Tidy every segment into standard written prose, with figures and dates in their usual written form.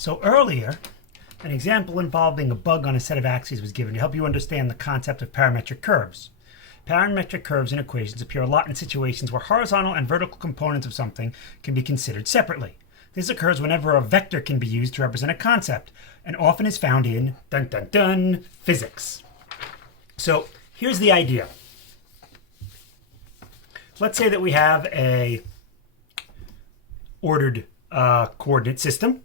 So earlier, an example involving a bug on a set of axes was given to help you understand the concept of parametric curves. Parametric curves in equations appear a lot in situations where horizontal and vertical components of something can be considered separately. This occurs whenever a vector can be used to represent a concept, and often is found in, dun dun dun, physics. So here's the idea. Let's say that we have a ordered coordinate system,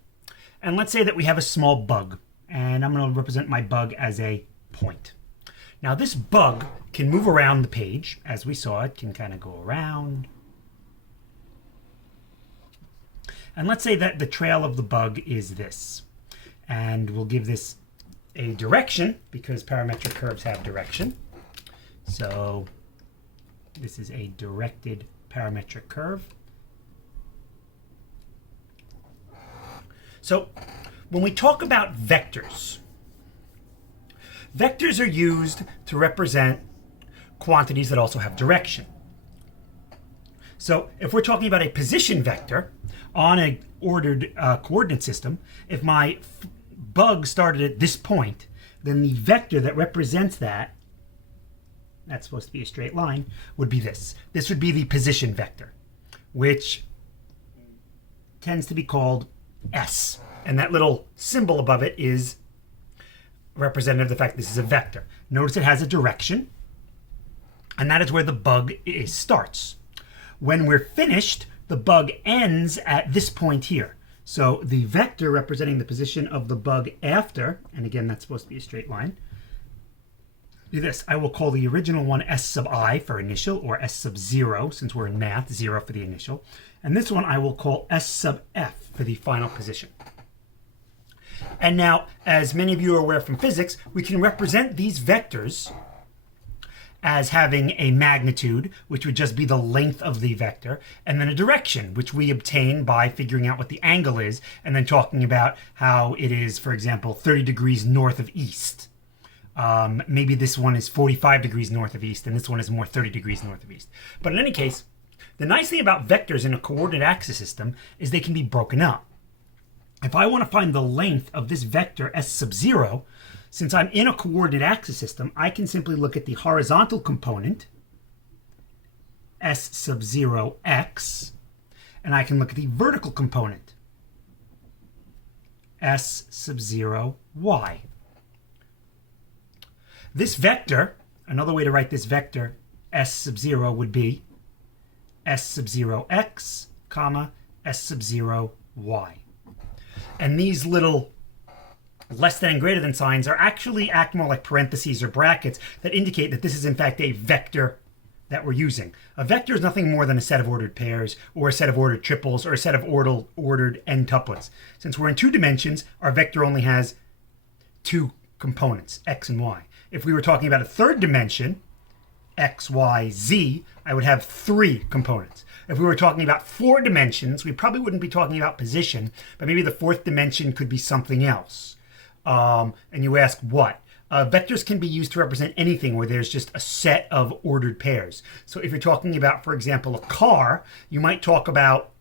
and let's say that we have a small bug, and I'm going to represent my bug as a point. Now this bug can move around the page, as we saw. It can kind of go around. And let's say that the trail of the bug is this. And we'll give this a direction, because parametric curves have direction. So this is a directed parametric curve. So when we talk about vectors, vectors are used to represent quantities that also have direction. So if we're talking about a position vector on an ordered coordinate system, if my bug started at this point, then the vector that represents that, that's supposed to be a straight line, would be this. This would be the position vector, which tends to be called S. And that little symbol above it is representative of the fact this is a vector. Notice it has a direction, and that is where the bug starts. When we're finished, the bug ends at this point here. So the vector representing the position of the bug after, and again that's supposed to be a straight line, do this. I will call the original one S sub I for initial, or S sub 0, since we're in math, 0 for the initial. And this one I will call S sub F for the final position. And now, as many of you are aware from physics, we can represent these vectors as having a magnitude, which would just be the length of the vector, and then a direction, which we obtain by figuring out what the angle is, and then talking about how it is, for example, 30 degrees north of east. Maybe this one is 45 degrees north of east, and this one is more 30 degrees north of east. But in any case, the nice thing about vectors in a coordinate axis system is they can be broken up. If I want to find the length of this vector S sub 0, since I'm in a coordinate axis system, I can simply look at the horizontal component, S sub 0 x, and I can look at the vertical component, S sub 0 y. This vector, another way to write this vector, S sub 0, would be S sub 0 x, comma, S sub 0 y. And these little less than and greater than signs actually act more like parentheses or brackets that indicate that this is in fact a vector that we're using. A vector is nothing more than a set of ordered pairs, or a set of ordered triples, or a set of ordered n tuplets. Since we're in 2 dimensions, our vector only has 2 components, x and y. If we were talking about a 3rd dimension, x, y, z, I would have 3 components. If we were talking about 4 dimensions, we probably wouldn't be talking about position, but maybe the 4th dimension could be something else. And you ask what? Vectors can be used to represent anything where there's just a set of ordered pairs. So if you're talking about, for example, a car, you might talk about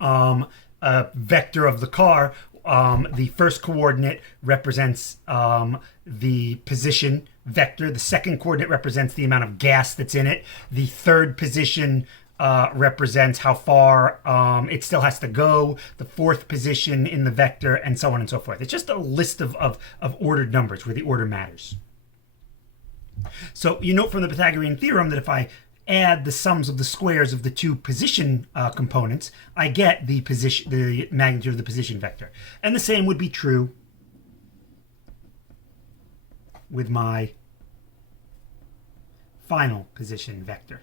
a vector of the car. The first coordinate represents the position vector. The second coordinate represents the amount of gas that's in it. The third position represents how far it still has to go, the 4th position in the vector, and so on and so forth. It's just a list of ordered numbers where the order matters. So you note from the Pythagorean theorem that if I add the sums of the squares of the 2 position components, I get the magnitude of the position vector. And the same would be true with my final position vector.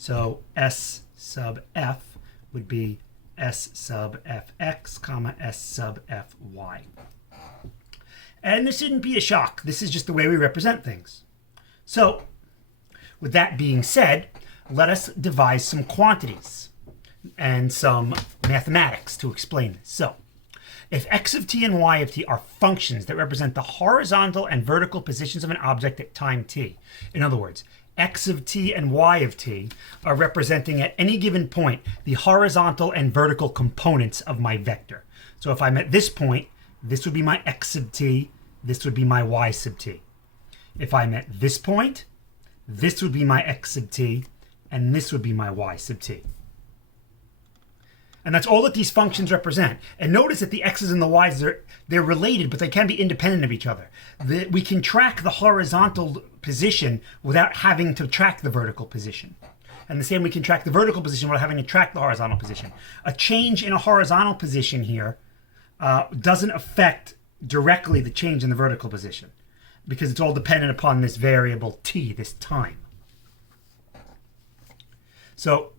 So S sub F would be S sub Fx, comma, S sub Fy. And this shouldn't be a shock. This is just the way we represent things. So, with that being said, let us devise some quantities and some mathematics to explain this. So, if x of t and y of t are functions that represent the horizontal and vertical positions of an object at time t, in other words, x of t and y of t are representing at any given point the horizontal and vertical components of my vector. So if I'm at this point, this would be my x sub t, this would be my y sub t. If I'm at this point, this would be my x sub t, and this would be my y sub t. And that's all that these functions represent. And notice that the x's and the y's, they're related, but they can be independent of each other. We can track the horizontal position without having to track the vertical position. And the same, we can track the vertical position without having to track the horizontal position. A change in a horizontal position here doesn't affect directly the change in the vertical position, because it's all dependent upon this variable t, this time. So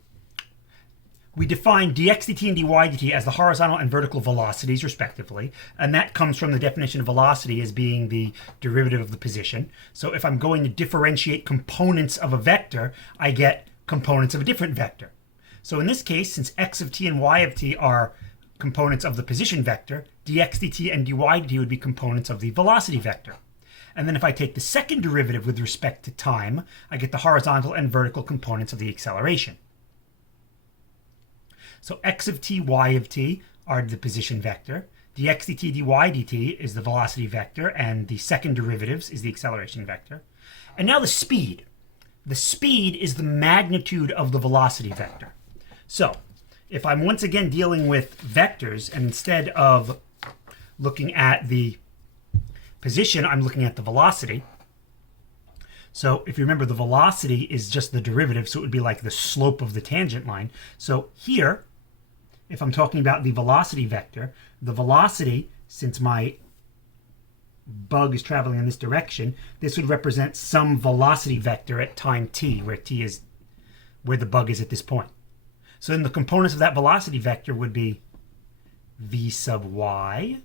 we define dx dt and dy dt as the horizontal and vertical velocities, respectively. And that comes from the definition of velocity as being the derivative of the position. So if I'm going to differentiate components of a vector, I get components of a different vector. So in this case, since x of t and y of t are components of the position vector, dx dt and dy dt would be components of the velocity vector. And then if I take the second derivative with respect to time, I get the horizontal and vertical components of the acceleration. So x of t, y of t are the position vector. Dx dt, dy dt is the velocity vector, and the second derivatives is the acceleration vector. And now the speed. The speed is the magnitude of the velocity vector. So if I'm once again dealing with vectors, and instead of looking at the position, I'm looking at the velocity. So if you remember, the velocity is just the derivative, so it would be like the slope of the tangent line. So here, if I'm talking about the velocity vector, the velocity, since my bug is traveling in this direction, this would represent some velocity vector at time t, where t is where the bug is at this point. So then the components of that velocity vector would be v sub y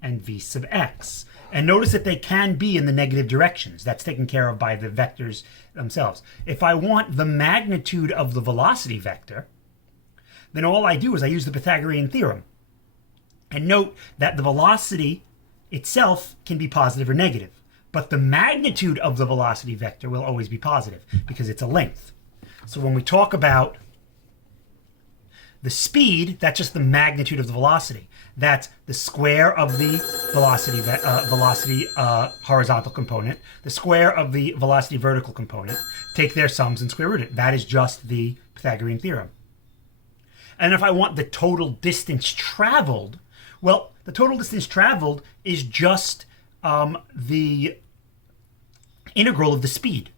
and v sub x. And notice that they can be in the negative directions. That's taken care of by the vectors themselves. If I want the magnitude of the velocity vector, then all I do is I use the Pythagorean theorem. And note that the velocity itself can be positive or negative, but the magnitude of the velocity vector will always be positive because it's a length. So when we talk about the speed, that's just the magnitude of the velocity. That's the square of the velocity horizontal component, the square of the velocity vertical component, take their sums and square root it. That is just the Pythagorean theorem. And if I want the total distance traveled, well, the total distance traveled is just the integral of the speed.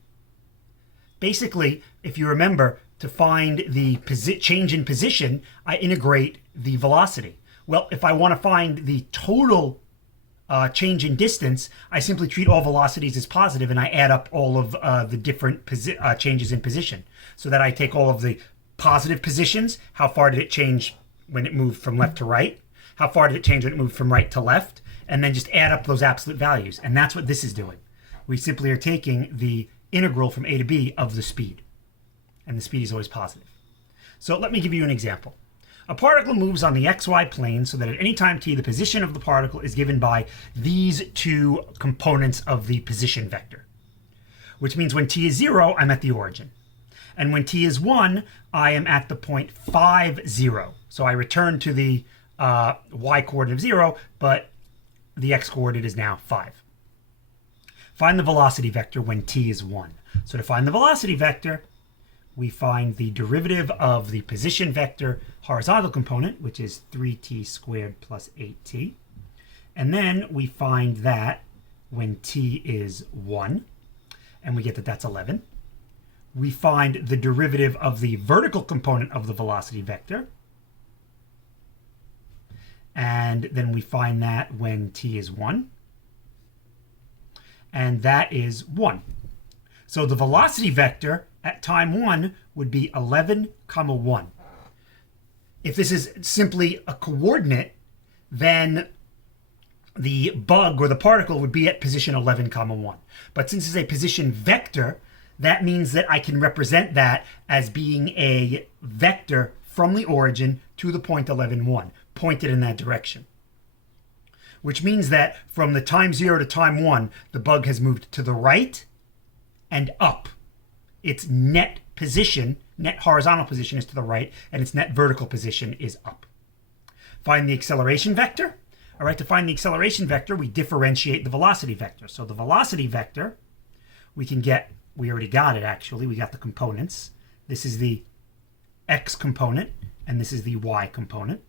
Basically, if you remember, to find the change in position, I integrate the velocity. Well, if I want to find the total change in distance, I simply treat all velocities as positive and I add up all of the different changes in position. So that I take all of the positive positions, how far did it change when it moved from left to right, how far did it change when it moved from right to left, and then just add up those absolute values. And that's what this is doing. We simply are taking the integral from a to b of the speed. And the speed is always positive. So let me give you an example. A particle moves on the xy plane so that at any time t, the position of the particle is given by these two components of the position vector. Which means when t is 0, I'm at the origin. And when t is 1, I am at the point 5, 0. So I return to the y coordinate of 0, but the x coordinate is now 5. Find the velocity vector when t is 1. So to find the velocity vector, we find the derivative of the position vector horizontal component, which is 3t squared plus 8t. And then we find that when t is 1, and we get that that's 11. We find the derivative of the vertical component of the velocity vector. And then we find that when t is 1. And that is 1. So the velocity vector at time 1 would be 11, 1. If this is simply a coordinate, then the bug or the particle would be at position 11, 1. But since it's a position vector, that means that I can represent that as being a vector from the origin to the point 11, 1, pointed in that direction. Which means that from the time 0 to time 1, the bug has moved to the right and up. Its net position, net horizontal position is to the right, and its net vertical position is up. Find the acceleration vector. All right, to find the acceleration vector, we differentiate the velocity vector. So the velocity vector, we already got it actually. We got the components. This is the x component, and this is the y component.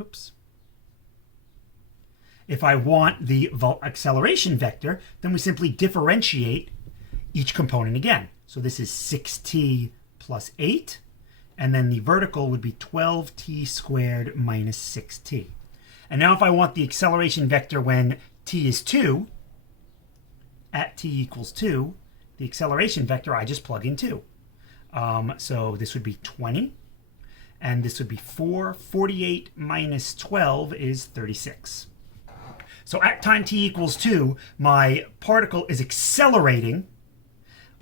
Oops. If I want the acceleration vector, then we simply differentiate each component again. So this is 6t plus 8, and then the vertical would be 12t squared minus 6t. And now if I want the acceleration vector when t is 2, at t equals 2, the acceleration vector, I just plug in 2. So this would be 20, and this would be 4. 48 minus 12 is 36. So at time t equals 2, my particle is accelerating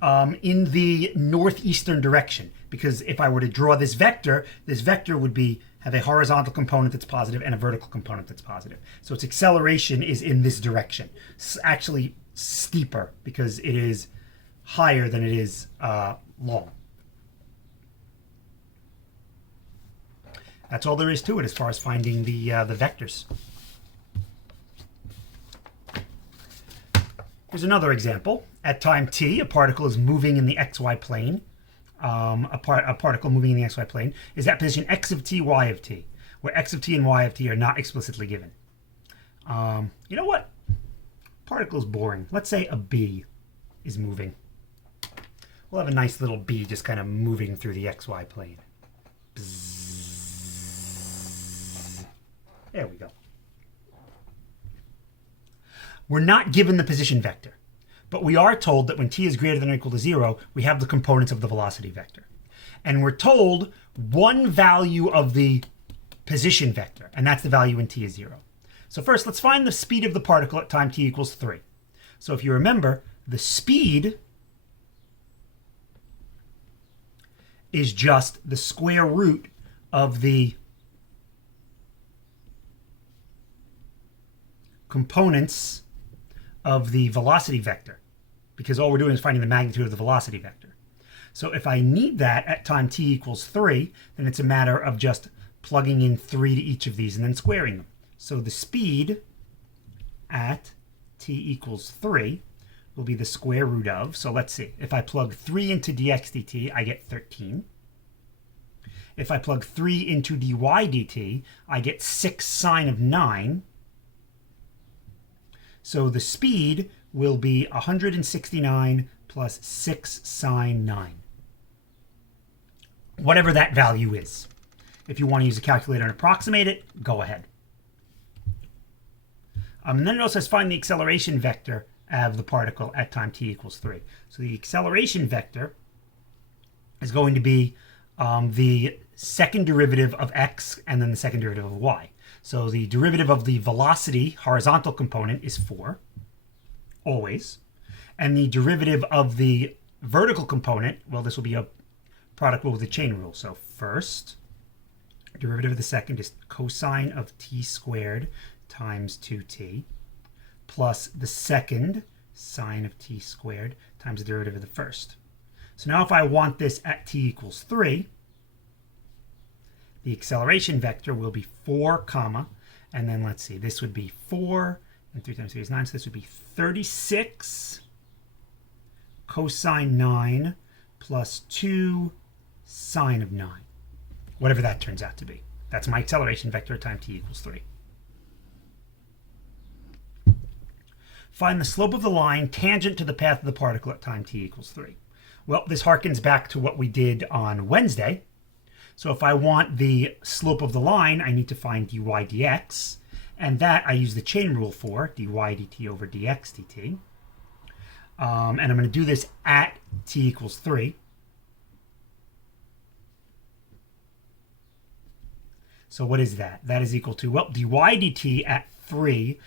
in the northeastern direction. Because if I were to draw this vector would have a horizontal component that's positive and a vertical component that's positive. So its acceleration is in this direction. It's actually steeper because it is higher than it is long. That's all there is to it as far as finding the vectors. Here's another example. At time t, a particle is moving in the xy plane. A particle moving in the xy plane is at position x of t, y of t, where x of t and y of t are not explicitly given. You know what? Particle is boring. Let's say a bee is moving. We'll have a nice little bee just kind of moving through the xy plane. Bzzz. There we go. We're not given the position vector, but we are told that when t is greater than or equal to 0, we have the components of the velocity vector. And we're told one value of the position vector, and that's the value when t is 0. So first, let's find the speed of the particle at time t equals 3. So if you remember, the speed is just the square root of the components of the velocity vector, because all we're doing is finding the magnitude of the velocity vector. So if I need that at time t equals 3, then it's a matter of just plugging in 3 to each of these and then squaring them. So the speed at t equals 3 will be the square root of, so let's see, if I plug 3 into dx dt, I get 13. If I plug 3 into dy dt, I get 6 sine of 9. So the speed will be 169 plus 6 sine 9. Whatever that value is. If you want to use a calculator and approximate it, go ahead. And then it also says find the acceleration vector of the particle at time t equals 3. So the acceleration vector is going to be the second derivative of x and then the second derivative of y. So the derivative of the velocity horizontal component is 4, always. And the derivative of the vertical component, well, this will be a product rule with a chain rule. So first, derivative of the second is cosine of t squared times 2t plus the second sine of t squared times the derivative of the first. So now if I want this at t equals 3, the acceleration vector will be 4 comma, and then let's see, this would be 4, and 3 times 3 is 9, so this would be 36 cosine 9 plus 2 sine of 9. Whatever that turns out to be. That's my acceleration vector at time t equals 3. Find the slope of the line tangent to the path of the particle at time t equals 3. Well, this harkens back to what we did on Wednesday. So if I want the slope of the line, I need to find dy dx. And that I use the chain rule for, dy dt over dx dt. And I'm going to do this at t equals 3. So what is that? That is equal to, well, dy dt at 3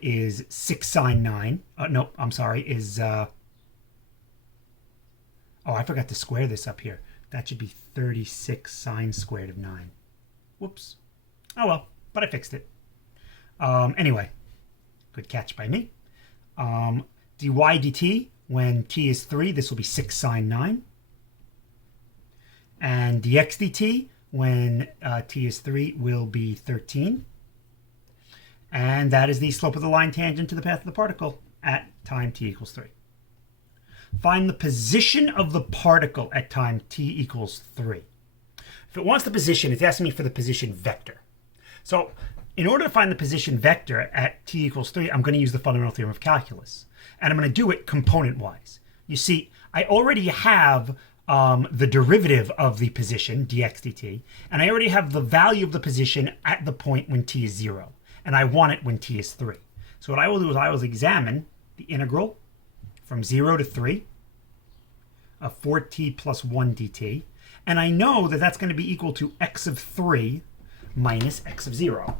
is 6 sine 9. No, I'm sorry, is... oh, I forgot to square this up here. That should be 36 sine squared of 9. Whoops. Oh well, but I fixed it. Anyway, good catch by me. Dy dt, when t is 3, this will be 6 sine 9. And dx dt, when t is 3 will be 13. And that is the slope of the line tangent to the path of the particle at time t equals 3. Find the position of the particle at time t equals 3. If it wants the position, it's asking me for the position vector. So in order to find the position vector at t equals 3, I'm going to use the fundamental theorem of calculus. And I'm going to do it component-wise. You see, I already have the derivative of the position, dx dt, and I already have the value of the position at the point when t is 0. And I want it when t is 3. So what I will do is I will examine the integral from 0 to 3 of 4t plus 1 dt. And I know that that's going to be equal to x of 3 minus x of 0.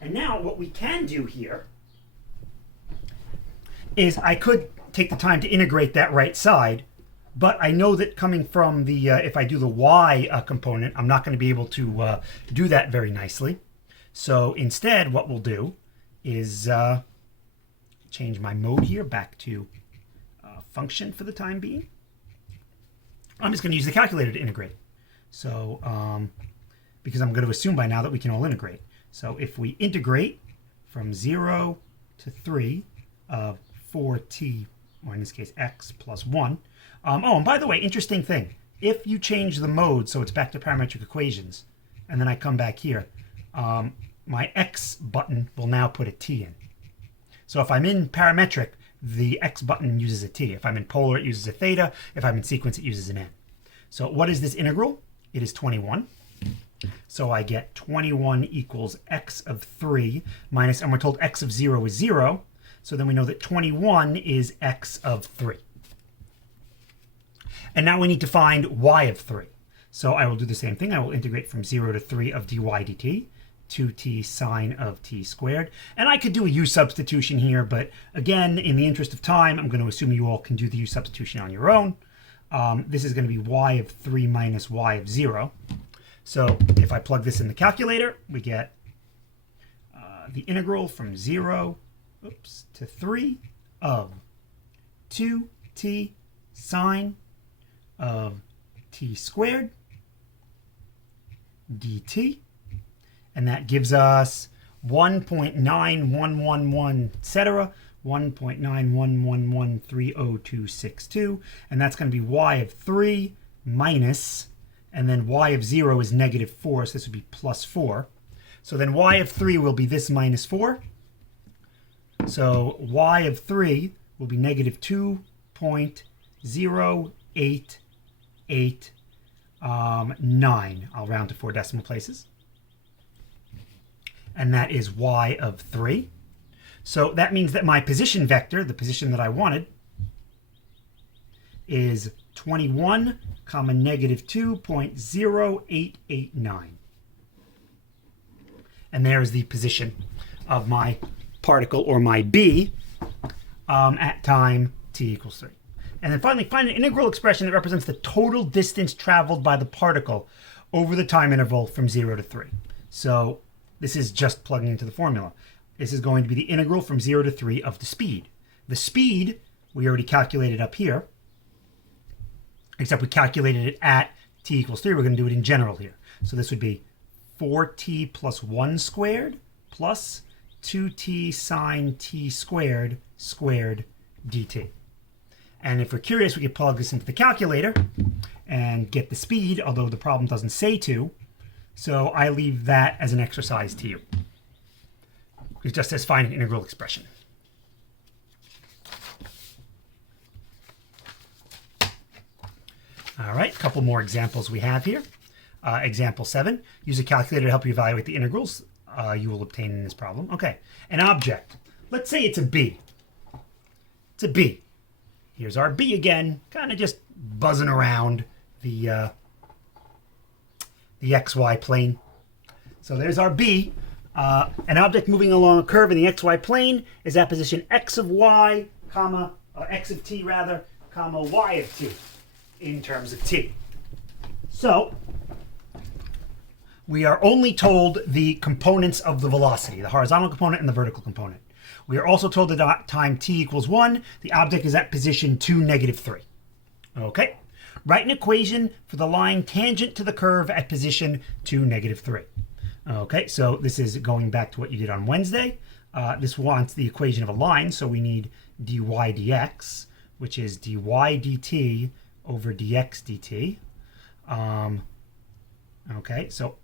And now what we can do here is I could take the time to integrate that right side, but I know that coming from the, if I do the y component, I'm not going to be able to do that very nicely. So instead, what we'll do is change my mode here back to function for the time being. I'm just going to use the calculator to integrate. So, because I'm going to assume by now that we can all integrate. So if we integrate from 0 to 3 of 4t, or in this case x plus 1. Oh, and by the way, interesting thing. If you change the mode so it's back to parametric equations, and then I come back here, my x button will now put a t in. So if I'm in parametric, the x button uses a t. If I'm in polar, it uses a theta. If I'm in sequence, it uses an n. So what is this integral? It is 21. So I get 21 equals x of 3 minus, and we're told x of 0 is 0. So then we know that 21 is x of 3. And now we need to find y of 3. So I will do the same thing. I will integrate from 0 to 3 of dy dt, 2t sine of t squared. And I could do a u substitution here, but again, in the interest of time, I'm going to assume you all can do the u substitution on your own. This is going to be y of 3 minus y of 0. So if I plug this in the calculator, we get the integral from 0 to 3 of 2t sine of t squared dt. And that gives us 1.9111, etc., 1.911130262. And that's going to be y of 3 minus, and then y of 0 is negative 4, so this would be plus 4. So then y of 3 will be this minus 4. So y of 3 will be negative 2.0889. I'll round to 4 decimal places. And that is y of 3. So that means that my position vector, the position that I wanted, is 21, comma, negative 2.0889. And there's the position of my particle, or my b, at time t equals 3. And then finally, find an integral expression that represents the total distance traveled by the particle over the time interval from 0 to 3. So this is just plugging into the formula. This is going to be the integral from 0 to 3 of the speed. The speed, we already calculated up here, except we calculated it at t equals 3. We're going to do it in general here. So this would be 4t plus 1 squared plus 2t sine t squared squared dt. And if we're curious, we could plug this into the calculator and get the speed, although the problem doesn't say to. So I leave that as an exercise to you. It just says find an integral expression. All right, a couple more examples we have here. Example 7, use a calculator to help you evaluate the integrals you will obtain in this problem. Okay, an object. Let's say it's a b. It's a b. Here's our b again, kind of just buzzing around the xy plane. So there's our b. An object moving along a curve in the xy plane is at position x of y, comma, x of t rather, comma, y of t in terms of t. So we are only told the components of the velocity, the horizontal component and the vertical component. We are also told that time t equals 1, the object is at position 2, negative 3. Okay. write an equation for the line tangent to the curve at position 2, -3. Okay, so this is going back to what you did on Wednesday. This wants the equation of a line, so we need dy dx, which is dy dt over dx dt. Okay, so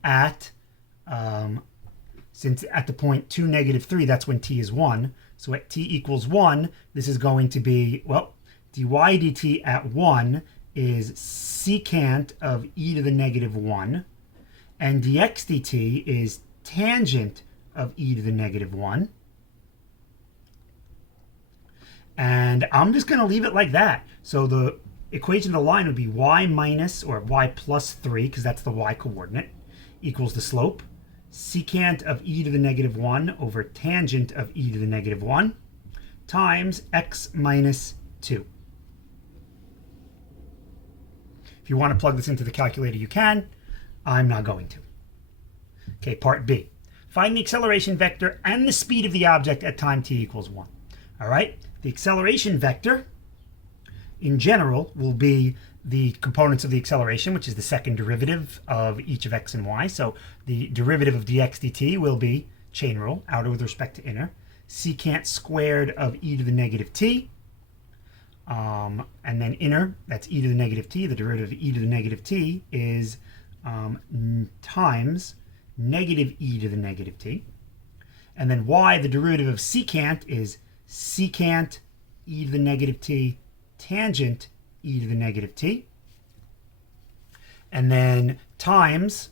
since at the point 2, -3, that's when t is 1. So at t equals 1, this is going to be, well, dy dt at 1 is secant of e to the -1, and dx dt is tangent of e to the -1. And I'm just going to leave it like that. So the equation of the line would be y minus, or y plus 3, because that's the y coordinate, equals the slope, secant of e to the -1 over tangent of e to the -1 times x minus 2. If you want to plug this into the calculator, you can. I'm not going to. Okay, part B. Find the acceleration vector and the speed of the object at time t equals 1. All right, the acceleration vector in general will be the components of the acceleration, which is the second derivative of each of x and y. So the derivative of dx dt will be chain rule, outer with respect to inner, secant squared of e to the -t, and then inner, that's e to the -t. The derivative of e to the -t is times negative e to the -t. And then y, the derivative of secant, is secant e to the -t tangent e to the -t. And then times,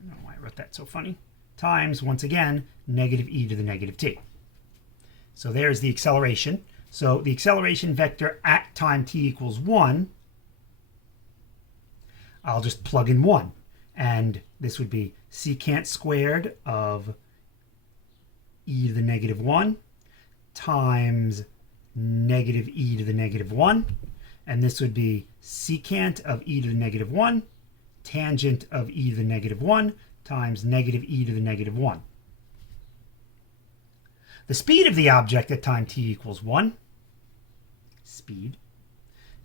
I don't know why I wrote that so funny, times, once again, negative e to the -t. So there's the acceleration. So the acceleration vector at time t equals 1, I'll just plug in 1. And this would be secant squared of e to the -1 times negative e to the -1. And this would be secant of e to the -1 tangent of e to the -1 times negative e to the -1. The speed of the object at time t equals 1, speed,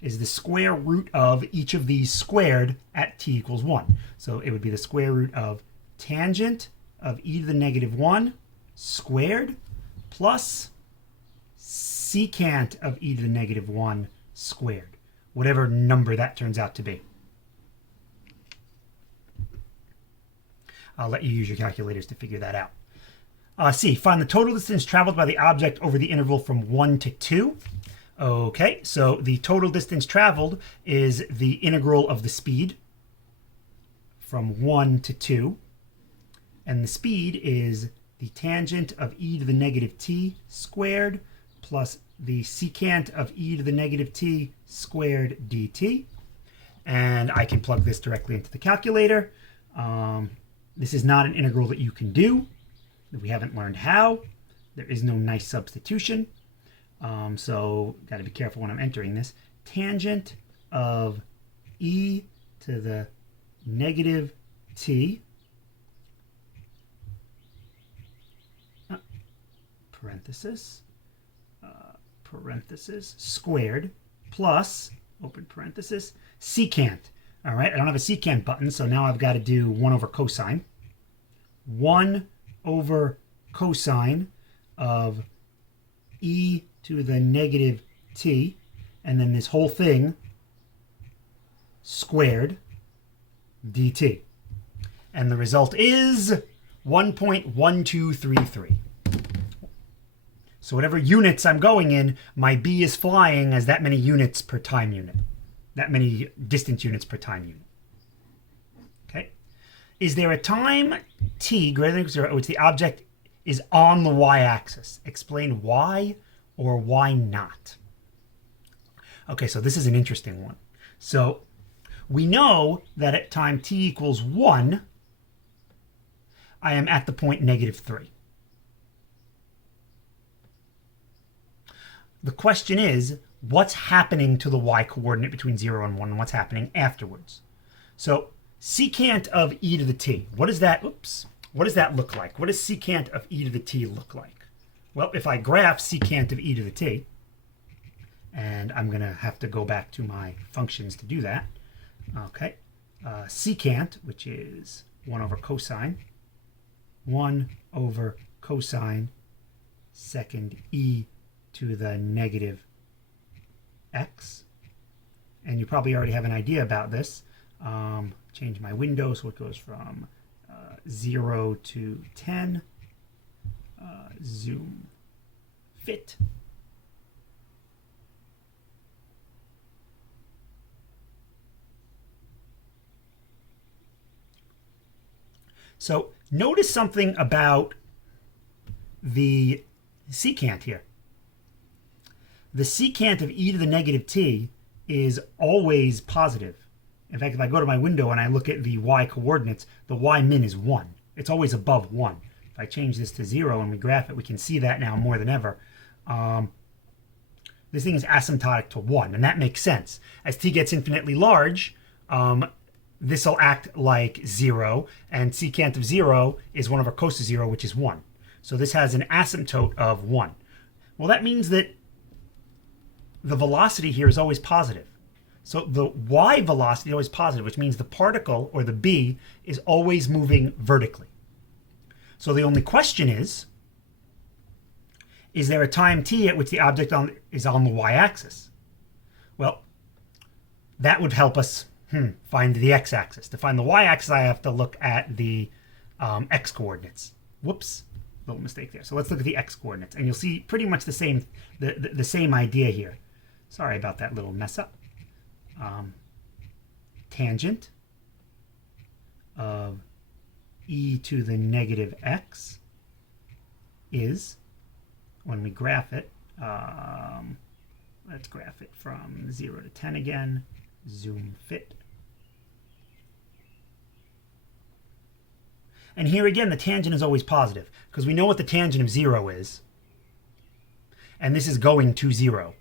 is the square root of each of these squared at t equals 1. So it would be the square root of tangent of e to the -1 squared plus secant of e to the -1 squared, whatever number that turns out to be. I'll let you use your calculators to figure that out. C, find the total distance traveled by the object over the interval from 1 to 2. Okay, so the total distance traveled is the integral of the speed from 1 to 2. And the speed is the tangent of e to the -t squared plus the secant of e to the -t squared dt. And I can plug this directly into the calculator. This is not an integral that you can do. We haven't learned how. There is no nice substitution. So got to be careful when I'm entering this. Tangent of e to the -t parenthesis squared plus open parenthesis secant. All right, I don't have a secant button, so now I've got to do 1 over cosine. 1 over cosine of e to the -t, and then this whole thing squared dt. And the result is 1.1233. So whatever units I'm going in, my b is flying as that many units per time unit. That many distance units per time unit. Okay. Is there a time t greater than or equal to 0 at which the object is on the y-axis? Explain why or why not. Okay, so this is an interesting one. So we know that at time t equals 1, I am at the point -3. The question is, what's happening to the y-coordinate between 0 and 1, and what's happening afterwards? So secant of e to the t, what does that look like? What does secant of e to the t look like? Well, if I graph secant of e to the t, And I'm going to have to go back to my functions to do that. Okay. Secant, which is 1 over cosine, 1 over cosine second e to the negative x. And you probably already have an idea about this. Change my window so it goes from 0 to 10. Zoom fit. So notice something about the secant here. The secant of e to the negative t is always positive. In fact, if I go to my window and I look at the y coordinates, the y min is 1. It's always above 1. If I change this to 0 and we graph it, we can see that now more than ever. This thing is asymptotic to 1, and that makes sense. As t gets infinitely large, this will act like 0, and secant of 0 is 1 over cos of 0, which is 1. So this has an asymptote of 1. Well, that means that the velocity here is always positive. So the y velocity is always positive, which means the particle, or the b, is always moving vertically. So the only question is there a time t at which the object is on the y-axis? Well, that would help us find the x-axis. To find the y-axis, I have to look at the x-coordinates. Whoops, little mistake there. So let's look at the x-coordinates, and you'll see pretty much the same idea here. Sorry about that little mess up. Tangent of e to the negative x is, when we graph it, let's graph it from 0 to 10 again, zoom fit. And here again, the tangent is always positive, because we know what the tangent of 0 is, and this is going to 0.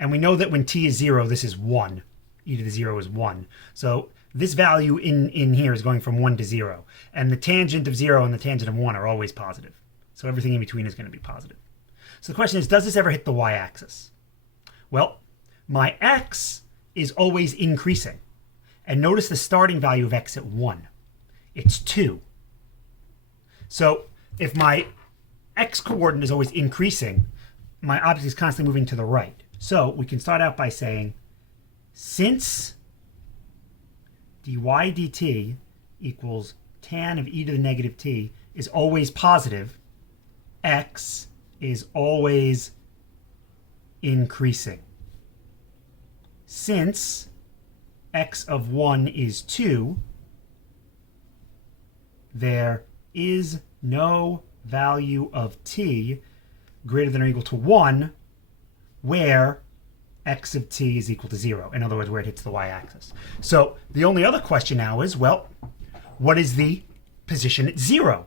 And we know that when t is 0, this is 1. E to the 0 is 1. So this value in here is going from 1 to 0. And the tangent of 0 and the tangent of 1 are always positive. So everything in between is going to be positive. So the question is, does this ever hit the y-axis? Well, my x is always increasing. And notice the starting value of x at 1. It's 2. So if my x-coordinate is always increasing, my object is constantly moving to the right. So we can start out by saying, since dy dt equals tan of e to the negative t is always positive, x is always increasing. Since x of 1 is 2, there is no value of t greater than or equal to 1 where x of t is equal to 0. In other words, where it hits the y-axis. So the only other question now is, well, what is the position at 0?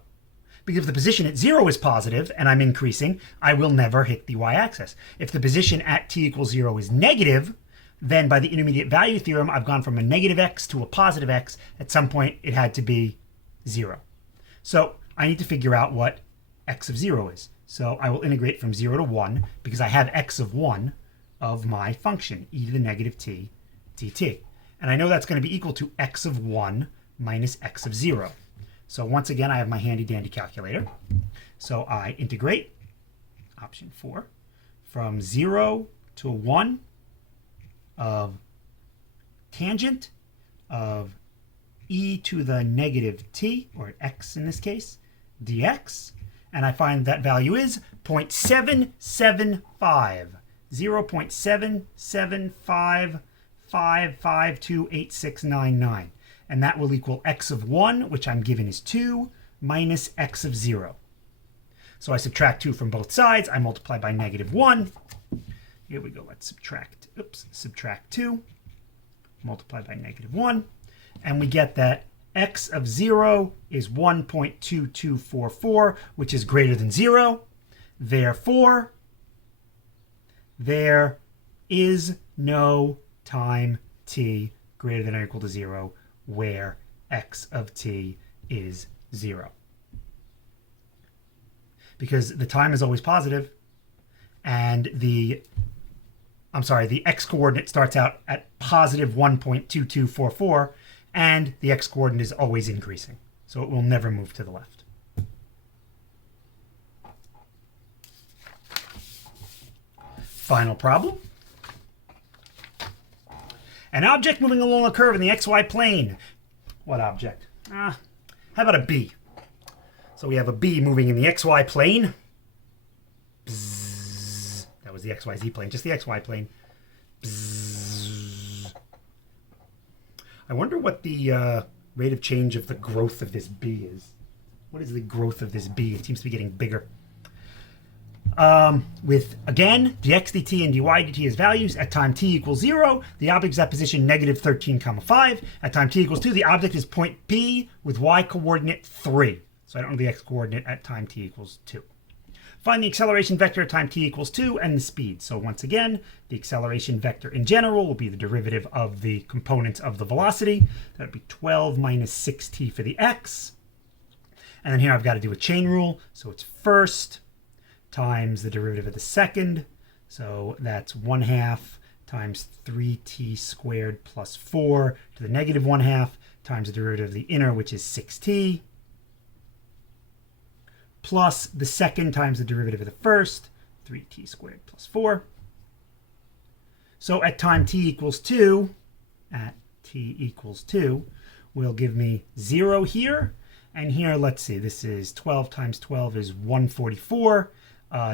Because if the position at 0 is positive and I'm increasing, I will never hit the y-axis. If the position at t equals 0 is negative, then by the intermediate value theorem, I've gone from a negative x to a positive x. At some point, it had to be 0. So I need to figure out what x of 0 is. So I will integrate from 0 to 1 because I have x of 1 of my function, e to the negative t dt. And I know that's going to be equal to x of 1 minus x of 0. So once again, I have my handy-dandy calculator. So I integrate, option 4, from 0 to 1 of tangent of e to the negative t, or x in this case, dx. And I find that value is 0.775. 0.77555528699. And that will equal x of 1, which I'm given is 2, minus x of 0. So I subtract 2 from both sides. I multiply by negative 1. Here we go. Let's subtract 2. Multiply by negative 1. And we get that x of 0 is 1.2244, which is greater than 0. Therefore, there is no time t greater than or equal to 0 where x of t is 0. Because the time is always positive, and the I'm sorry, the x-coordinate starts out at positive 1.2244, and the x-coordinate is always increasing. So it will never move to the left. Final problem. An object moving along a curve in the xy plane. What object? How about a bee? So we have a bee moving in the xy plane. Bzzz. That was the xyz plane, just the xy plane. Bzzz. I wonder what the rate of change of the growth of this bee is. What is the growth of this bee? It seems to be getting bigger. With, again, dx dt and dy dt as values. At time t equals 0, the object is at position negative 13, 5. At time t equals 2, the object is point P with y coordinate 3. So I don't know the x coordinate at time t equals 2. Find the acceleration vector at time t equals 2 and the speed. So once again, the acceleration vector in general will be the derivative of the components of the velocity. That would be 12 minus 6t for the x. And then here I've got to do a chain rule. So it's first times the derivative of the second. So that's 1/2 times 3t squared plus 4 to the negative 1/2 times the derivative of the inner, which is 6t, plus the second times the derivative of the first, 3t squared plus 4. So at time t equals 2, will give me 0 here. And here, let's see, this is 12 times 12 is 144.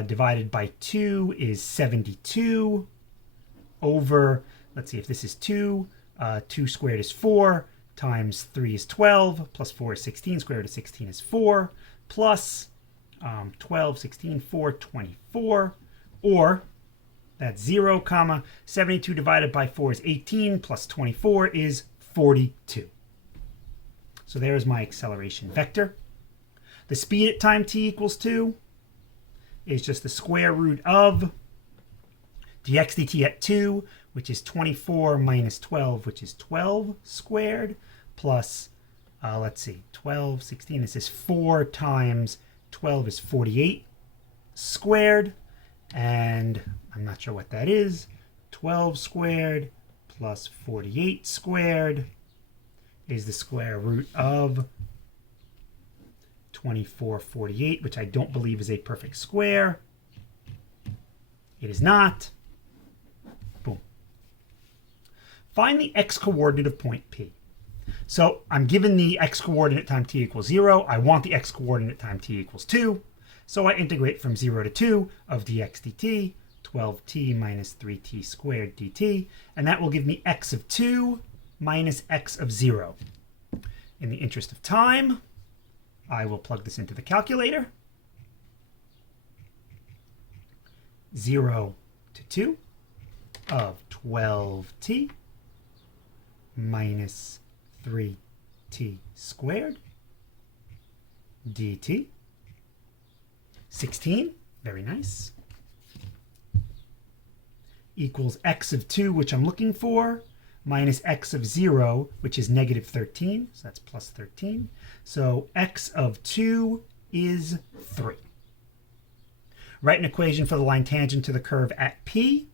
Divided by 2 is 72 over, let's see, if this is 2, 2 squared is 4, times 3 is 12, plus 4 is 16, square root of 16 is 4, plus 12, 16, 4, 24, or that's 0, comma, 72 divided by 4 is 18, plus 24 is 42. So there's my acceleration vector. The speed at time t equals 2 is just the square root of dx dt at 2, which is 24 minus 12, which is 12 squared, plus, let's see, 12, 16, this is 4 times 12 is 48 squared, and I'm not sure what that is. 12 squared plus 48 squared is the square root of 2448, which I don't believe is a perfect square. It is not. Boom. Find the x-coordinate of point P. So I'm given the x-coordinate time t equals 0. I want the x-coordinate time t equals 2. So I integrate from 0 to 2 of dx dt, 12t minus 3t squared dt, and that will give me x of 2 minus x of 0. In the interest of time, I will plug this into the calculator. 0 to 2 of 12t minus 3t squared dt. 16, very nice, equals x of 2, which I'm looking for, minus x of 0, which is negative 13. So that's plus 13. So x of 2 is 3. Write an equation for the line tangent to the curve at P.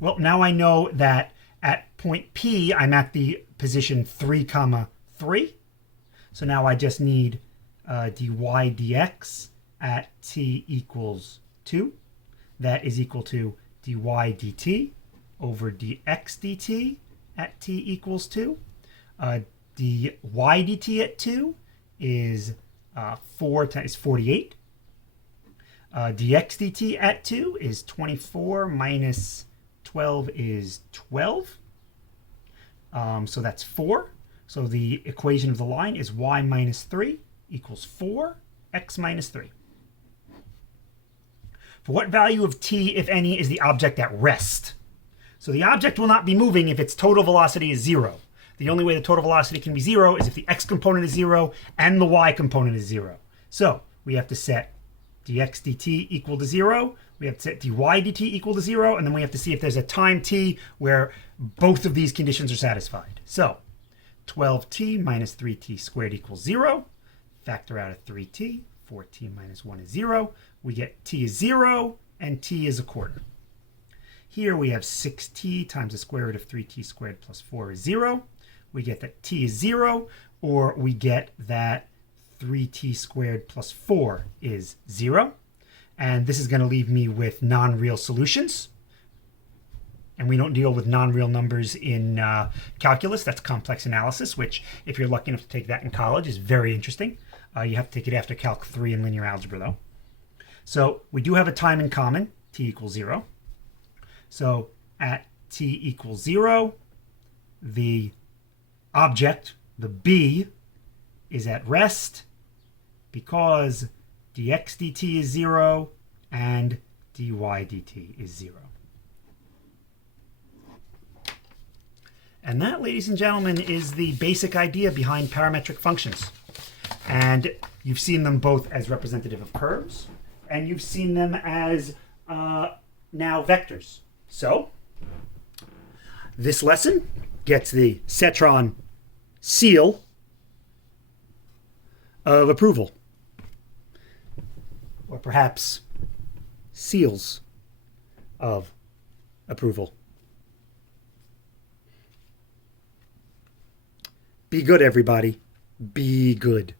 Well, now I know that at point P, I'm at the position 3, 3. So now I just need dy dx at t equals 2. That is equal to dy dt over dx dt at t equals 2. Dy dt at 2 is 4 times 48. Dx dt at 2 is 24 minus 12 is 12. So that's 4. So the equation of the line is y minus 3 equals 4, x minus 3. For what value of t, if any, is the object at rest? So the object will not be moving if its total velocity is 0. The only way the total velocity can be 0 is if the x component is 0 and the y component is 0. So we have to set dx dt equal to 0. We have to set dy dt equal to 0. And then we have to see if there's a time t where both of these conditions are satisfied. So 12t minus 3t squared equals 0. Factor out a 3t. 4t minus 1 is 0. We get t is 0 and t is a quarter. Here we have 6t times the square root of 3t squared plus 4 is 0. We get that t is 0, or we get that 3t squared plus 4 is 0. And this is going to leave me with non-real solutions. And we don't deal with non-real numbers in calculus. That's complex analysis, which, if you're lucky enough to take that in college, is very interesting. You have to take it after Calc 3 in linear algebra, though. So we do have a time in common, t equals 0. So at t equals 0, the object, the b, is at rest because dx dt is 0 and dy dt is 0. And that, ladies and gentlemen, is the basic idea behind parametric functions. And you've seen them both as representative of curves, and you've seen them as now vectors. So this lesson gets the Cetron seal of approval, or perhaps seals of approval. Be good, everybody. Be good.